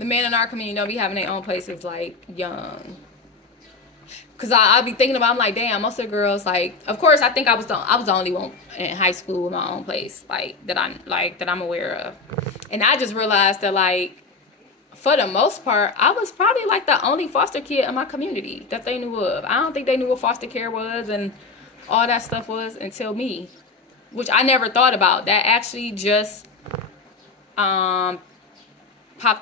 the men in our community don't be having their own places like young. Cause I be thinking about, I'm like, damn, most of the girls, like, of course, I think I was the only one in high school with my own place, like that I'm aware of, and I just realized that, like, for the most part, I was probably like the only foster kid in my community that they knew of. I don't think they knew what foster care was and all that stuff was until me, which I never thought about. That actually just popped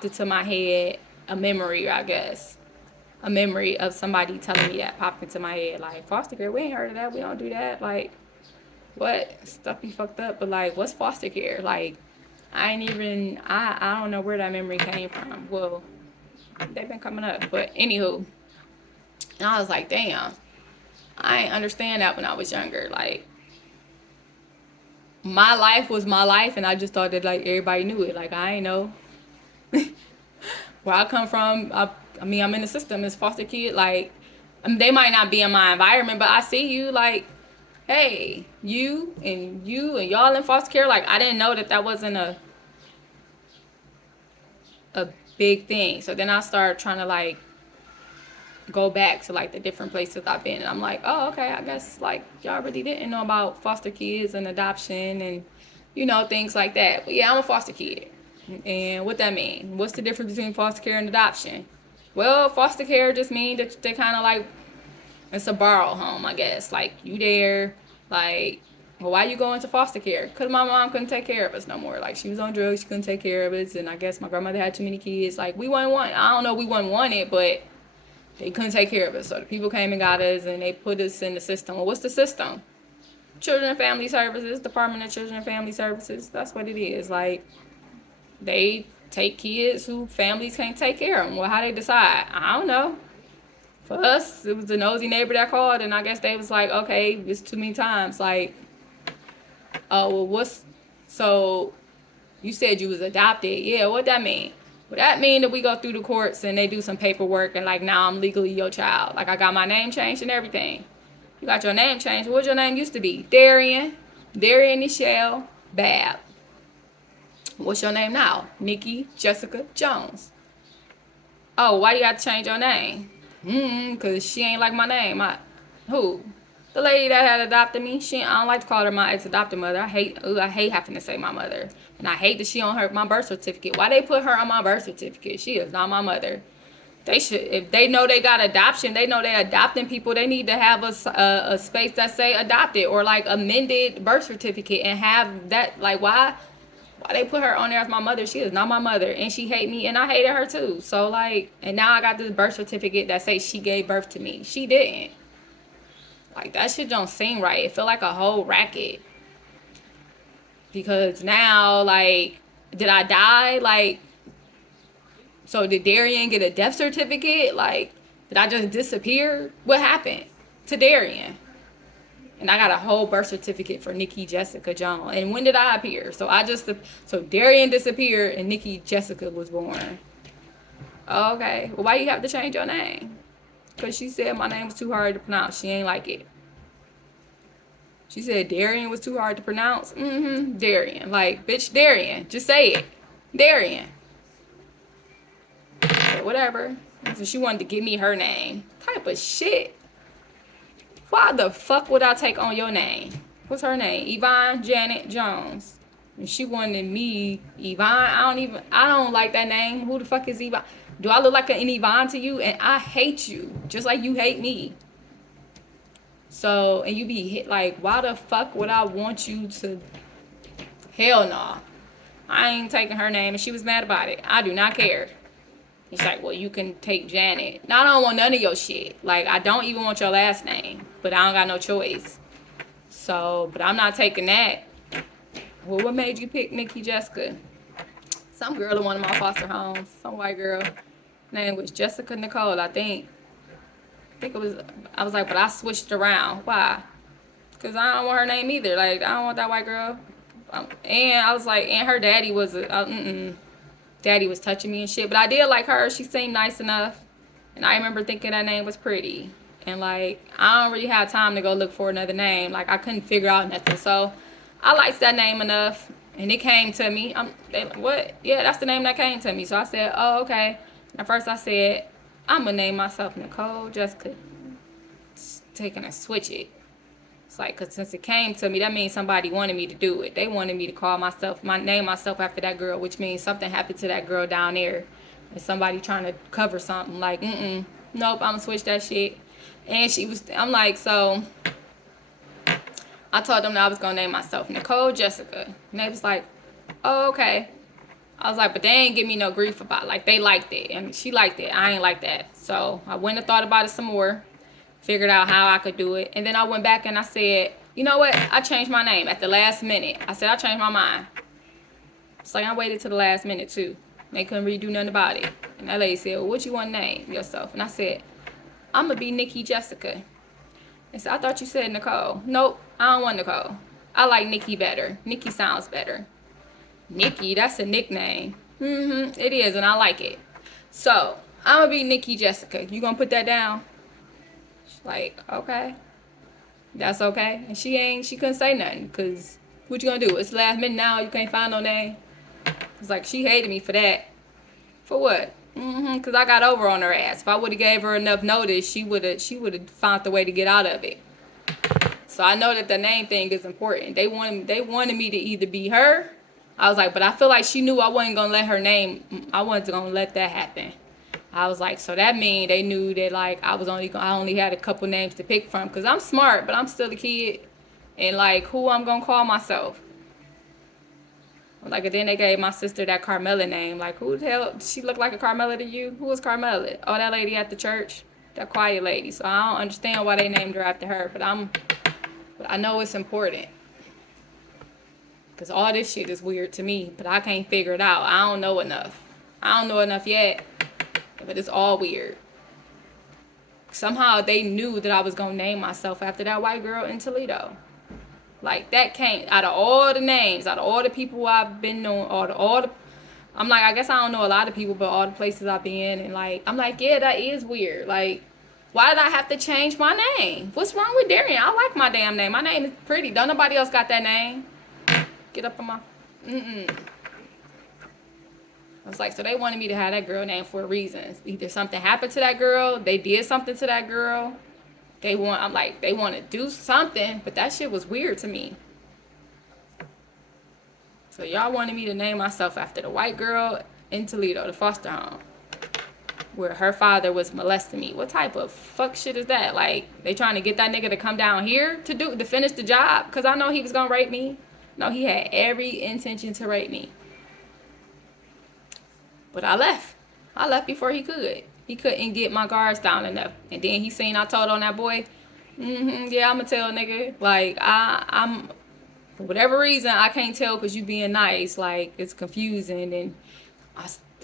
into my head, a memory, I guess. A memory of somebody telling me that popped into my head. Like, foster care, we ain't heard of that. We don't do that. Like, what? Stuff be fucked up. But, like, what's foster care? Like, I don't know where that memory came from. Well, they've been coming up. But, anywho. And I was like, damn. I didn't understand that when I was younger. Like, my life was my life, and I just thought that, like, everybody knew it. Like, I ain't know. Where I come from, I mean, I'm in the system as foster kid. Like, I mean, they might not be in my environment, but I see you. Like, hey, you and y'all in foster care. Like, I didn't know that wasn't a big thing. So then I started trying to, like, go back to, like, the different places I've been, and I'm like, oh, okay, I guess, like, y'all really didn't know about foster kids and adoption and, you know, things like that. But yeah, I'm a foster kid. And what that mean? What's the difference between foster care and adoption? Well, foster care just means that they kind of like, it's a borrowed home, I guess. Like, you there, like, well, why you going to foster care? Because my mom couldn't take care of us no more. Like, she was on drugs, she couldn't take care of us, and I guess my grandmother had too many kids. Like, we wasn't wanted. I don't know, we wasn't wanted, but they couldn't take care of us. So the people came and got us, and they put us in the system. Well, what's the system? Children and Family Services, Department of Children and Family Services. That's what it is. Like, they take kids who families can't take care of them. Well, how they decide? I don't know. For us, it was the nosy neighbor that called, and I guess they was like, okay, it's too many times. Like, well, so you said you was adopted. Yeah, what that mean? Well, that mean that we go through the courts and they do some paperwork, and, like, now I'm legally your child. Like, I got my name changed and everything. You got your name changed. What your name used to be? Darian Nichelle Babb. What's your name now? Nikki Jessica Jones. Oh, why you have to change your name? Cause she ain't like my name. Who? The lady that had adopted me. I don't like to call her my ex-adopted mother. I hate having to say my mother. And I hate that she on my birth certificate. Why they put her on my birth certificate? She is not my mother. They should, if they know they got adoption, they know they're adopting people, they need to have a space that say adopted, or, like, amended birth certificate, and have that, like, why they put her on there as my mother? She is not my mother, and she hate me, and I hated her too. So, like, and now I got this birth certificate that says she gave birth to me. She didn't. Like, that shit don't seem right. It feel like a whole racket. Because now, like, did I die? Like, so did Darian get a death certificate? Like, did I just disappear? What happened to Darian? And I got a whole birth certificate for Nikki Jessica Jones. And when did I appear? So Darian disappeared and Nikki Jessica was born. Okay. Well, why you have to change your name? Because she said my name was too hard to pronounce. She ain't like it. She said Darian was too hard to pronounce. Darian. Like, bitch, Darian. Just say it. Darian. So whatever. So she wanted to give me her name. Type of shit. Why the fuck would I take on your name? What's her name? Yvonne Janet Jones. And she wanted me, Yvonne. I don't like that name. Who the fuck is Yvonne? Do I look like an Yvonne to you? And I hate you. Just like you hate me. So, and you be hit like, why the fuck would I want you to? Hell no. I ain't taking her name, and she was mad about it. I do not care. He's like, well, you can take Janet. Now, I don't want none of your shit. Like, I don't even want your last name. But I don't got no choice. So, but I'm not taking that. Well, what made you pick Nikki Jessica? Some girl in one of my foster homes. Some white girl. Name was Jessica Nicole, I think. I was like, but I switched around. Why? Because I don't want her name either. Like, I don't want that white girl. And I was like, and her daddy was daddy was touching me and shit, but I did like her. She seemed nice enough, and I remember thinking that name was pretty. And, like, I don't really have time to go look for another name. Like, I couldn't figure out nothing, so I liked that name enough, And it came to me. They like, what? Yeah, that's the name that came to me. So I said, oh, okay. At first I said, I'm going to name myself Nicole Jessica. Taking a switch it. It's like, because since it came to me, that means somebody wanted me to do it. They wanted me to call myself, name myself after that girl, which means something happened to that girl down there. And somebody trying to cover something. Like, nope, I'm going to switch that shit. And I'm like, so I told them that I was going to name myself Nicole Jessica. And they was like, oh, okay. I was like, but they ain't give me no grief about it. Like, they liked it. And she liked it. I ain't like that. So I went and thought about it some more. Figured out how I could do it. And then I went back and I said, you know what? I changed my name at the last minute. I said, I changed my mind. It's like I waited till the last minute, too. They couldn't really do nothing about it. And that lady said, well, what you want to name yourself? And I said, I'm going to be NikkiJ216. They said, I thought you said Nicole. Nope, I don't want Nicole. I like Nikki better. Nikki sounds better. Nikki, that's a nickname. It is, and I like it. So, I'm going to be NikkiJ216. You going to put that down? She's like, okay. That's okay. And she couldn't say nothing, because what you going to do? It's last minute now, you can't find no name. It's like, she hated me for that. For what? Because I got over on her ass. If I would have gave her enough notice, she would have found the way to get out of it. So I know that the name thing is important. They wanted me to either be her. I was like, but I feel like she knew I wasn't going to let her name. I wasn't going to let that happen. I was like, so that means they knew that, like, I only had a couple names to pick from. Because I'm smart, but I'm still a kid. And, like, who I'm going to call myself? Like, and then they gave my sister that Carmela name. Like, who the hell? She look like a Carmela to you? Who was Carmela? Oh, that lady at the church. That quiet lady. So I don't understand why they named her after her. But I know it's important. Because all this shit is weird to me. But I can't figure it out. I don't know enough. I don't know enough yet. But it's all weird. Somehow they knew that I was going to name myself after that white girl in Toledo. Like, that came out of all the names, out of all the people I've been on, all the I'm like, I guess I don't know a lot of people, but all the places I've been, and like, I'm like, yeah, that is weird. Like, why did I have to change my name? What's wrong with Darian? I like my damn name. My name is pretty. Don't nobody else got that name. Get up on my, I was like, so they wanted me to have that girl name for a reason. Either something happened to that girl, they did something to that girl. They want to do something, but that shit was weird to me. So y'all wanted me to name myself after the white girl in Toledo, the foster home, where her father was molesting me. What type of fuck shit is that? Like, they trying to get that nigga to come down here to finish the job? Because I know he was going to rape me. No, he had every intention to rape me. But I left. I left before he could. He couldn't get my guards down enough. And then he seen I told on that boy, yeah, I'ma tell nigga. Like, I'm, for whatever reason, I can't tell because you being nice. Like, it's confusing. And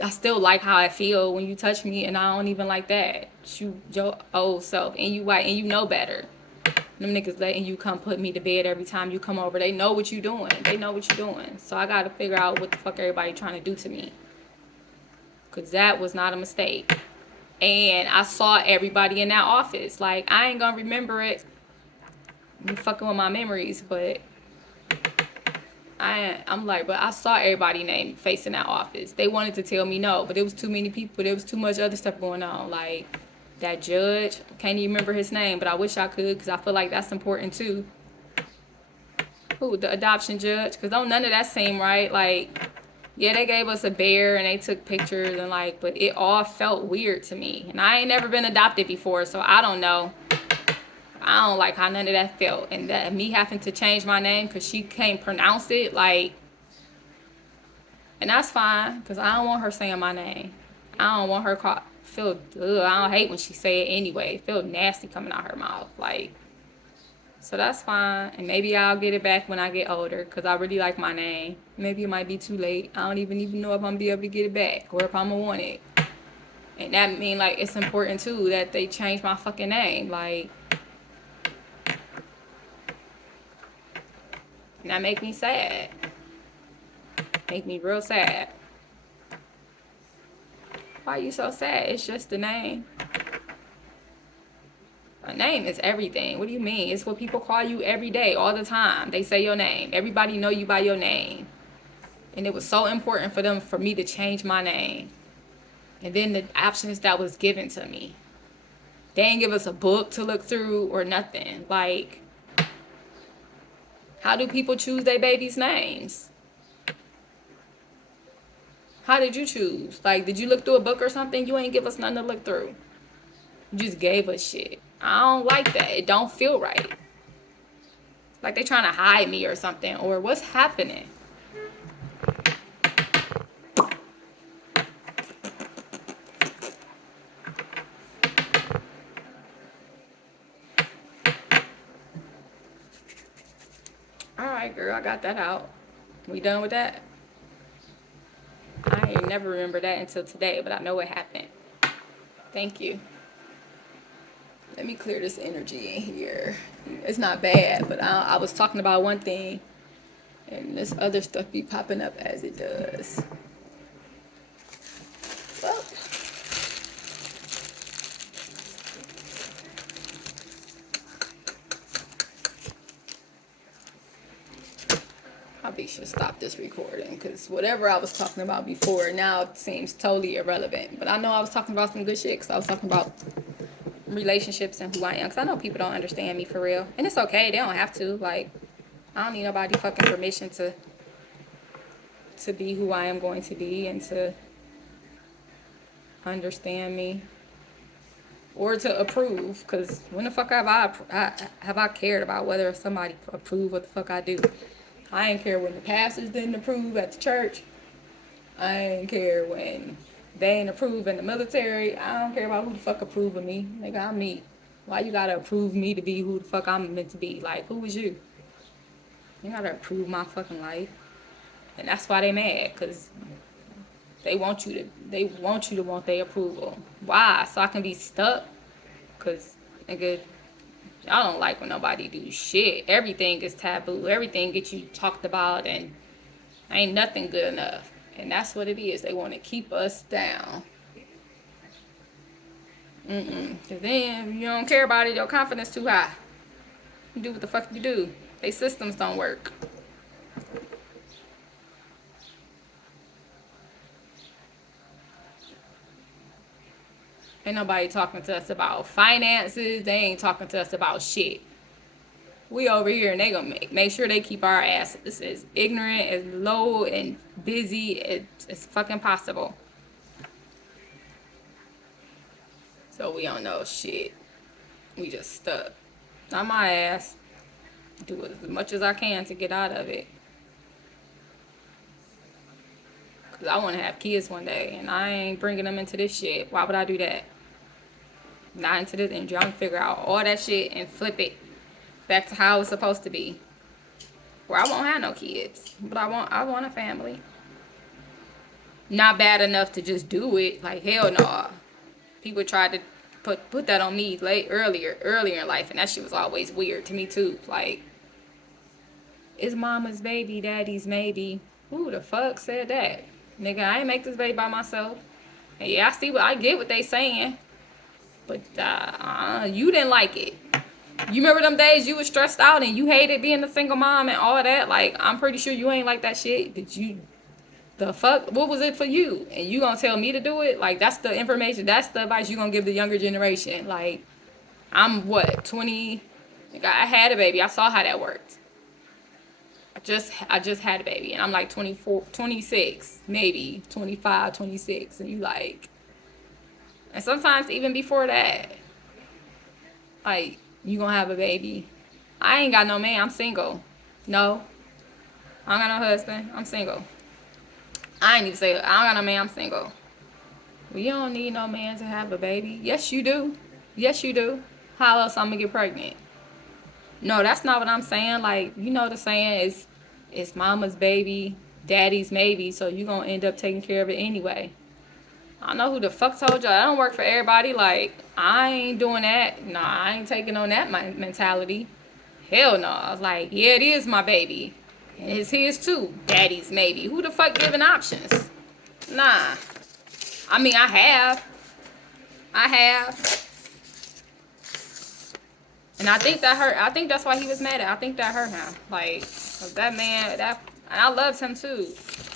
I still like how I feel when you touch me, and I don't even like that. Shoot your old self. And you white, and you know better. Them niggas letting you come put me to bed every time you come over. They know what you doing. They know what you doing. So I got to figure out what the fuck everybody trying to do to me. Because that was not a mistake. And I saw everybody in that office. Like, I ain't gonna remember it. I'm fucking with my memories, but I'm like, but I saw everybody name face in that office. They wanted to tell me no, but there was too many people. There was too much other stuff going on. Like, that judge, can't even remember his name, but I wish I could, because I feel like that's important too. Who, the adoption judge? Because don't none of that seem right. Like, yeah, they gave us a bear and they took pictures and like, but it all felt weird to me. And I ain't never been adopted before, so I don't know. I don't like how none of that felt. And that me having to change my name because she can't pronounce it, like, and that's fine, because I don't want her saying my name. I don't want her feel, I don't hate when she say it anyway. It feel nasty coming out her mouth, like. So that's fine. And maybe I'll get it back when I get older, because I really like my name. Maybe it might be too late. I don't even know if I'm going to be able to get it back or if I'm going to want it. And that mean, like, it's important, too, that they change my fucking name. Like, and that make me sad. Make me real sad. Why are you so sad? It's just the name. A name is everything. What do you mean? It's what people call you every day, all the time. They say your name. Everybody know you by your name. And it was so important for them for me to change my name. And then the options that was given to me. They didn't give us a book to look through or nothing. Like, how do people choose their babies' names? How did you choose? Like, did you look through a book or something? You ain't give us nothing to look through. You just gave us shit. I don't like that. It don't feel right. Like they trying to hide me or something. Or what's happening? Alright, girl. I got that out. We done with that? I ain't never remember that until today. But I know what happened. Thank you. Let me clear this energy in here. It's not bad. But I was talking about one thing. And this other stuff be popping up as it does. Well, probably should stop this recording because whatever I was talking about before now it seems totally irrelevant. But I know I was talking about some good shit because I was talking about relationships and who I am. Because I know people don't understand me for real. And it's okay. They don't have to. Like, I don't need nobody fucking permission to be who I am going to be and to understand me or to approve. Because when the fuck have I cared about whether somebody approve what the fuck I do? I ain't care when the pastors didn't approve at the church. I ain't care when they ain't approve in the military. I don't care about who the fuck approve of me. Nigga, I'm me. Why you gotta approve me to be who the fuck I'm meant to be? Like, who was you? You gotta approve my fucking life. And that's why they mad, because they want you to want their approval. Why? So I can be stuck? Because, nigga, y'all don't like when nobody do shit. Everything is taboo. Everything gets you talked about, and ain't nothing good enough. And that's what it is. They want to keep us down. Because then you don't care about it. Your confidence too high. You do what the fuck you do. They systems don't work. Ain't nobody talking to us about finances. They ain't talking to us about shit. We over here and they gonna make sure they keep our asses as ignorant, as low and busy as fucking possible. So we don't know shit. We just stuck. On my ass. Do as much as I can to get out of it. Because I want to have kids one day. And I ain't bringing them into this shit. Why would I do that? Not into this and trying to figure out all that shit and flip it back to how it's supposed to be. Where I won't have no kids. But I want a family. Not bad enough to just do it. Like, hell no. People tried to put that on me earlier in life, and that shit was always weird to me too. Like, it's mama's baby, daddy's maybe. Who the fuck said that? Nigga, I ain't make this baby by myself. And yeah, I get what they saying. But you didn't like it. You remember them days you was stressed out and you hated being a single mom and all that? Like, I'm pretty sure you ain't like that shit. Did you? The fuck? What was it for you? And you gonna tell me to do it? Like, that's the information. That's the advice you gonna give the younger generation. Like, I'm what, 20? Like, I had a baby. I saw how that worked. I just had a baby. And I'm like 24, 26, maybe 25, 26. And you like... And sometimes even before that, like, you gonna have a baby. I ain't got no man. I'm single. No. I don't got no husband. I'm single. I ain't even say it. I don't got no man. I'm single. Well, you don't need no man to have a baby. Yes, you do. Yes, you do. How else I'm gonna get pregnant? No, that's not what I'm saying. Like, you know the saying is, it's mama's baby, daddy's maybe, so you gonna end up taking care of it anyway. I don't know who the fuck told y'all. That don't work for everybody. Like, I ain't doing that. Nah, I ain't taking on that mentality. Hell no. I was like, yeah, it is my baby. And it's his too. Daddy's maybe. Who the fuck giving options? Nah. I mean, I have. And I think that hurt. I think that's why he was mad at. I think that hurt him. Like, that man, And I loved him too.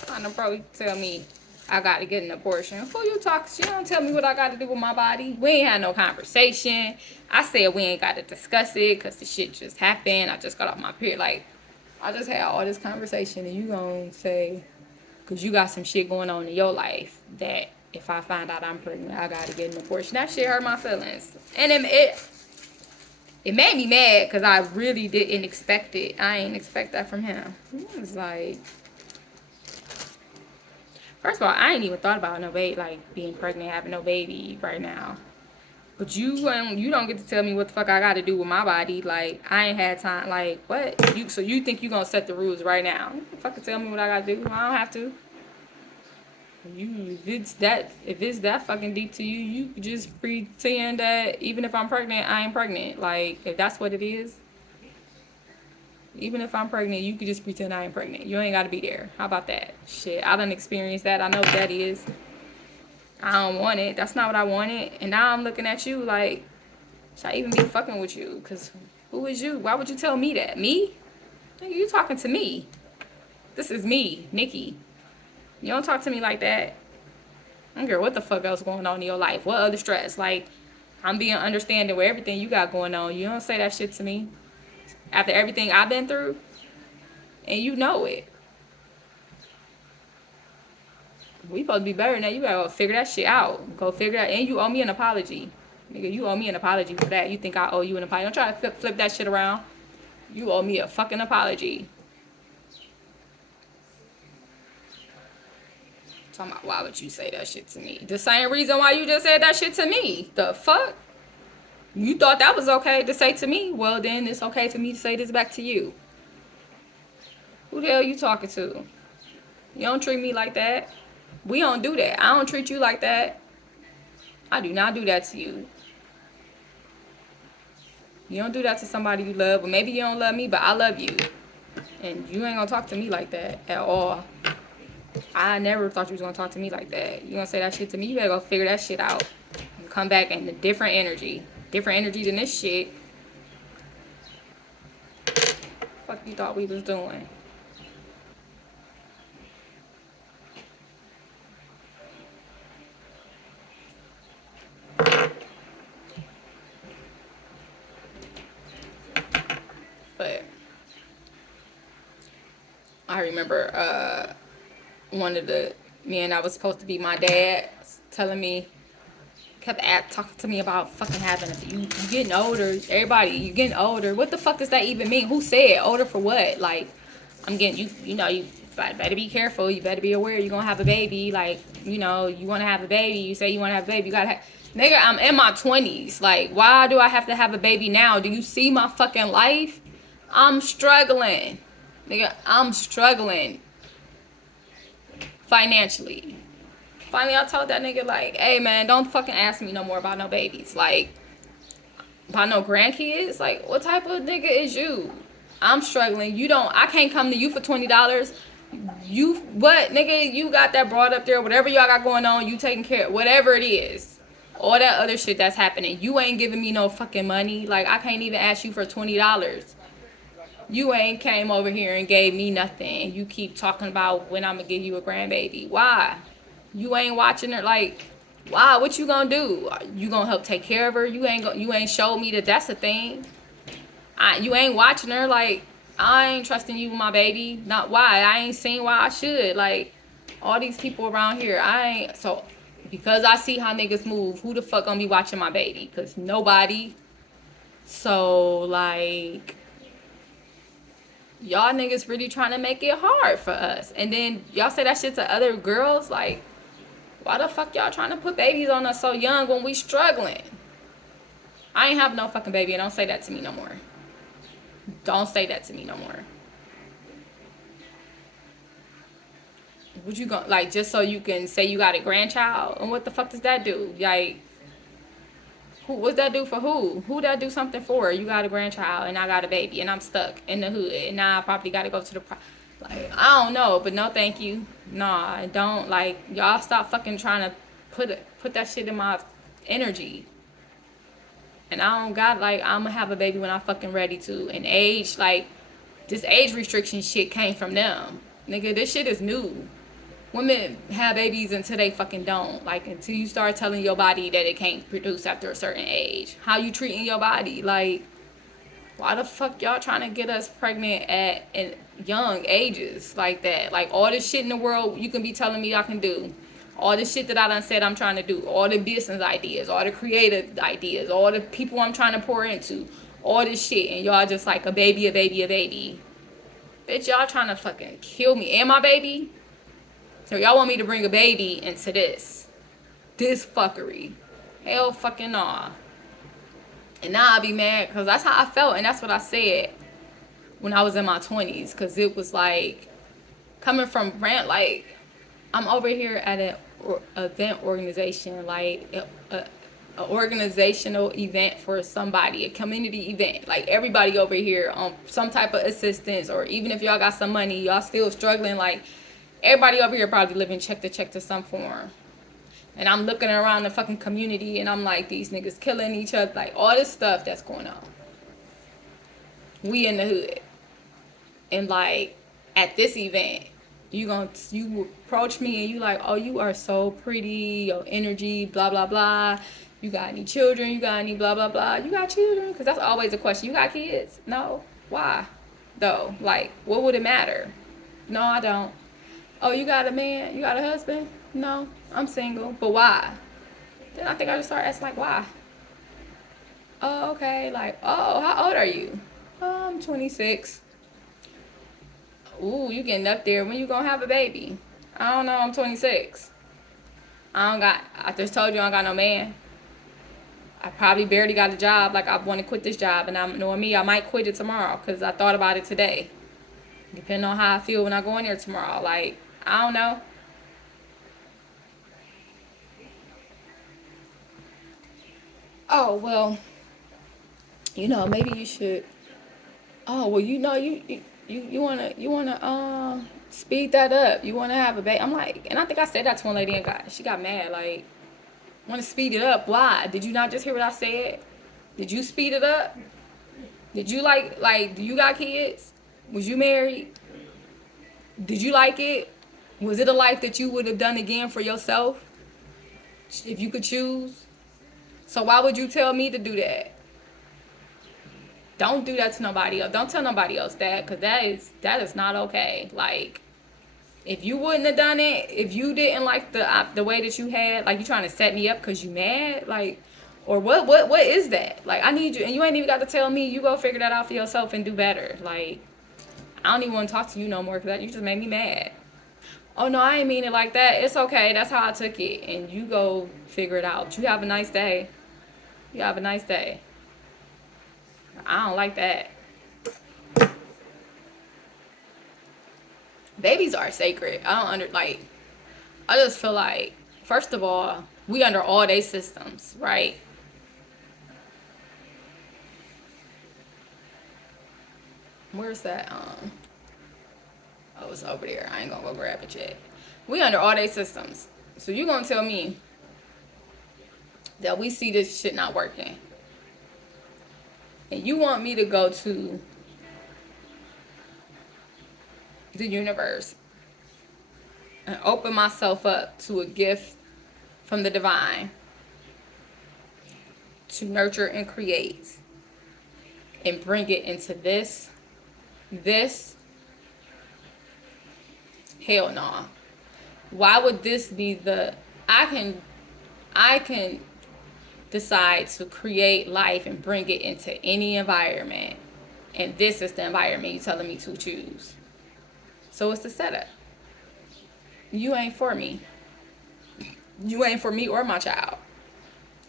I know bro, he tell me I gotta get an abortion. Who you talking to? You don't tell me what I gotta do with my body. We ain't had no conversation. I said we ain't gotta discuss it because the shit just happened. I just got off my period. Like, I just had all this conversation and you gonna say, because you got some shit going on in your life that if I find out I'm pregnant, I gotta get an abortion. That shit hurt my feelings. And it made me mad because I really didn't expect it. I ain't expect that from him. It was like, first of all, I ain't even thought about no baby, like being pregnant, having no baby right now. But you don't get to tell me what the fuck I got to do with my body. Like, I ain't had time. Like, what? So you think you gonna set the rules right now? You fucking tell me what I got to do. I don't have to. If it's that fucking deep to you, you could just pretend that even if I'm pregnant, I ain't pregnant. Like, if that's what it is. Even if I'm pregnant, you could just pretend I ain't pregnant. You ain't got to be there. How about that? Shit, I done experienced that. I know what that is. I don't want it. That's not what I wanted. And now I'm looking at you like, should I even be fucking with you? Because who is you? Why would you tell me that? Me? Nigga, you talking to me. This is me, Nikki. You don't talk to me like that. I don't care what the fuck else going on in your life. What other stress? Like, I'm being understanding with everything you got going on. You don't say that shit to me. After everything I've been through. And you know it. We supposed to be better than that. You gotta go figure that shit out. Go figure that. And you owe me an apology. Nigga, you owe me an apology for that. You think I owe you an apology. Don't try to flip that shit around. You owe me a fucking apology. Talking about why would you say that shit to me? The same reason why you just said that shit to me. The fuck? You thought that was okay to say to me? Well, then it's okay for me to say this back to you. Who the hell you talking to? You don't treat me like that. We don't do that. I don't treat you like that. I do not do that to you. You don't do that to somebody you love. Or maybe you don't love me, but I love you. And you ain't gonna talk to me like that at all. I never thought you was gonna talk to me like that. You gonna say that shit to me? You better go figure that shit out. And come back in a different energy. Different energy than this shit. What you thought we was doing? But I remember one of the men that was supposed to be my dad telling me, kept talking to me about fucking having you getting older. Everybody, you getting older. What the fuck does that even mean? Who said older for what? Like, I'm getting you know, you better be careful. You better be aware you're gonna have a baby. Like, you know, you wanna have a baby. You say you wanna have a baby. You gotta have. Nigga, I'm in my 20s. Like, why do I have to have a baby now? Do you see my fucking life? I'm struggling. Nigga, I'm struggling financially. Finally, I told that nigga, like, hey, man, don't fucking ask me no more about no babies. Like, about no grandkids. Like, what type of nigga is you? I'm struggling. I can't come to you for $20. What, nigga, you got that broad up there. Whatever y'all got going on, you taking care of. Whatever it is. All that other shit that's happening. You ain't giving me no fucking money. Like, I can't even ask you for $20. You ain't came over here and gave me nothing. You keep talking about when I'm gonna give you a grandbaby. Why? You ain't watching her. Like, why? What you gonna do? You gonna help take care of her? You ain't showed me that that's a thing. You ain't watching her. Like, I ain't trusting you with my baby. Not why. I ain't seen why I should. Like, all these people around here, so because I see how niggas move, who the fuck gonna be watching my baby? Because nobody. So, like, y'all niggas really trying to make it hard for us. And then y'all say that shit to other girls. Like, why the fuck y'all trying to put babies on us so young when we struggling? I ain't have no fucking baby, and don't say that to me no more. Don't say that to me no more. What you gonna, like, just so you can say you got a grandchild? And what the fuck does that do? Like, what's that do for who? Who that do something for? You got a grandchild, and I got a baby, and I'm stuck in the hood, and now I probably got to go to the... Like, I don't know, but no thank you. Nah, I don't. Like, y'all stop fucking trying to put that shit in my energy. And I don't got, like, I'm gonna have a baby when I'm fucking ready to. And age, like, this age restriction shit came from them. Nigga, this shit is new. Women have babies until they fucking don't. Like, until you start telling your body that it can't produce after a certain age. How you treating your body? Like, why the fuck y'all trying to get us pregnant at young ages like that? Like, all this shit in the world you can be telling me I can do. All the shit that I done said I'm trying to do. All the business ideas. All the creative ideas. All the people I'm trying to pour into. All this shit. And y'all just like a baby, a baby, a baby. Bitch, y'all trying to fucking kill me and my baby? So y'all want me to bring a baby into this fuckery. Hell fucking nah. And now I be mad because that's how I felt. And that's what I said when I was in my 20s. Because it was like, coming from rant, like, I'm over here at an event organization. Like, a organizational event for somebody. A community event. Like, everybody over here on some type of assistance. Or even if y'all got some money, y'all still struggling. Like, everybody over here probably living check to some form. And I'm looking around the fucking community and I'm like, these niggas killing each other. Like, all this stuff that's going on. We in the hood. And like, at this event, you approach me and you like, oh, you are so pretty. Your energy, blah, blah, blah. You got any children? You got any blah, blah, blah. You got children? Because that's always a question. You got kids? No. Why? Though. Like, what would it matter? No, I don't. Oh, you got a man? You got a husband? No, I'm single. But why? Then I think I just started asking, like, why? Oh, okay. Like, oh, how old are you? Oh, I'm 26. Ooh, you getting up there. When you gonna have a baby? I don't know. I'm 26. I just told you I don't got no man. I probably barely got a job. Like, I want to quit this job. And I'm knowing me, I might quit it tomorrow. Because I thought about it today. Depending on how I feel when I go in there tomorrow. Like, I don't know. Oh, well, maybe you should. Oh, well, you wanna speed that up. You wanna have a baby. I'm like, and I think I said that to one lady and she got mad. Like, wanna speed it up? Why? Did you not just hear what I said? Did you speed it up? Did you like? Do you got kids? Was you married? Did you like it? Was it a life that you would have done again for yourself? If you could choose? So why would you tell me to do that? Don't do that to nobody else. Don't tell nobody else that, because that is not okay. Like, if you wouldn't have done it, if you didn't like the way that you had, like, you trying to set me up because you mad, like, or what is that? Like, I need you, and you ain't even got to tell me. You go figure that out for yourself and do better. Like, I don't even want to talk to you no more because you just made me mad. Oh, no, I ain't mean it like that. It's okay. That's how I took it. And you go figure it out. You have a nice day. You have a nice day. I don't like that. Babies are sacred. I just feel like, first of all, we under all day systems, right? Where's that? Oh, it's over there. I ain't gonna go grab it yet. We under all day systems. So you gonna tell me that we see this shit not working. And you want me to go to the universe and open myself up to a gift from the divine to nurture and create and bring it into this hell no. Why would this be I can decide to create life and bring it into any environment, and this is the environment you're telling me to choose. So it's the setup. You ain't for me. You ain't for me or my child.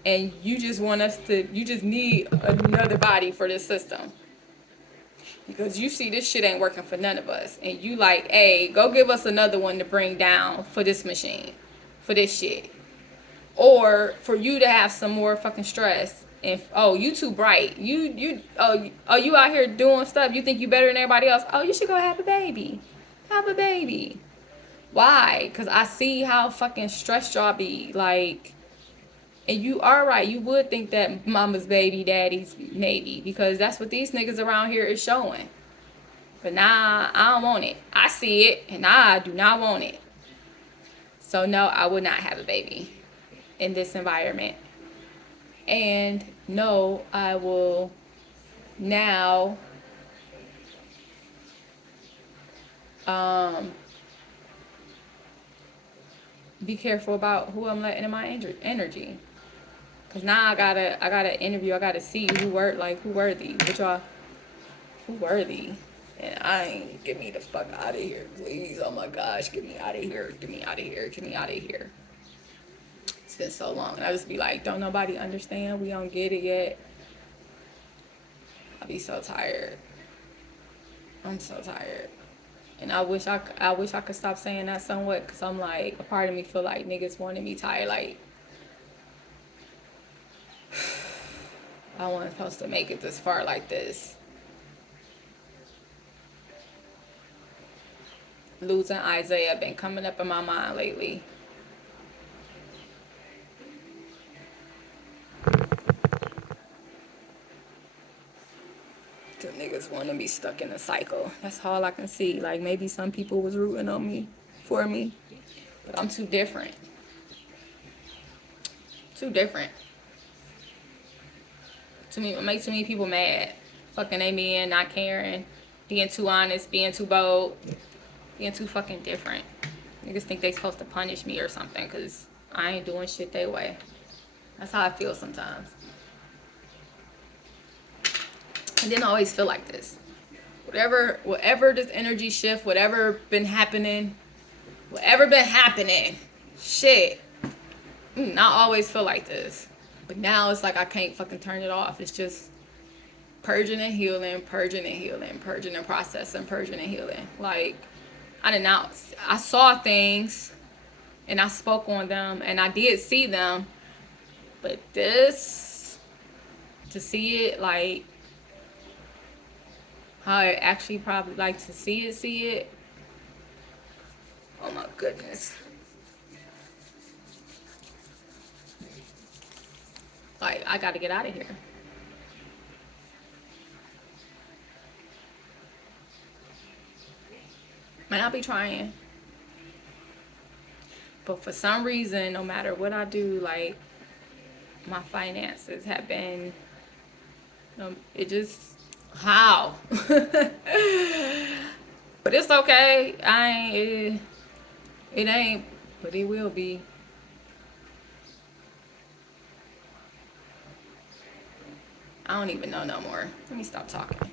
And you just need another body for this system. Because you see this shit ain't working for none of us. And you like, hey, go give us another one to bring down for this machine. For this shit. Or for you to have some more fucking stress. And you too bright. You out here doing stuff. You think you better than everybody else. Oh, you should go have a baby. Have a baby. Why? Because I see how fucking stressed y'all be. Like, and you are right. You would think that mama's baby, daddy's maybe. Because that's what these niggas around here is showing. But now I don't want it. I see it and I do not want it. So no, I would not have a baby in this environment. And no, I will now be careful about who I'm letting in my energy. Cause now I gotta interview. I gotta see who worthy. Which y'all, who worthy. And I ain't, get me the fuck out of here, please. Oh my gosh, get me out of here. Get me out of here. Get me out of here. It's been so long. And I just be like, don't nobody understand. We don't get it yet. I'll be so tired. I'm so tired. And I wish I could stop saying that somewhat, because I'm like, a part of me feel like niggas wanted me tired. Like, I wasn't supposed to make it this far like this. Losing Isaiah been coming up in my mind lately. The niggas want to be stuck in a cycle. That's all I can see. Like, maybe some people was rooting on me, for me, but I'm too different. Too different. To me, it makes too many people mad. Fucking they being not caring, being too honest, being too bold, being too fucking different. Niggas think they supposed to punish me or something because I ain't doing shit their way. That's how I feel sometimes. And then I always feel like this. Whatever this energy shift, whatever been happening, shit. I always feel like this. But now it's like I can't fucking turn it off. It's just purging and healing, purging and healing, purging and processing, purging and healing. Like, I saw things and I spoke on them and I did see them. But this, to see it like how I actually probably like to see it. Oh my goodness. Like, I gotta get out of here. Man, I'll be trying. But for some reason, no matter what I do, like, my finances have been, it just, how? But it's okay. It ain't, but it will be. I don't even know no more. Let me stop talking.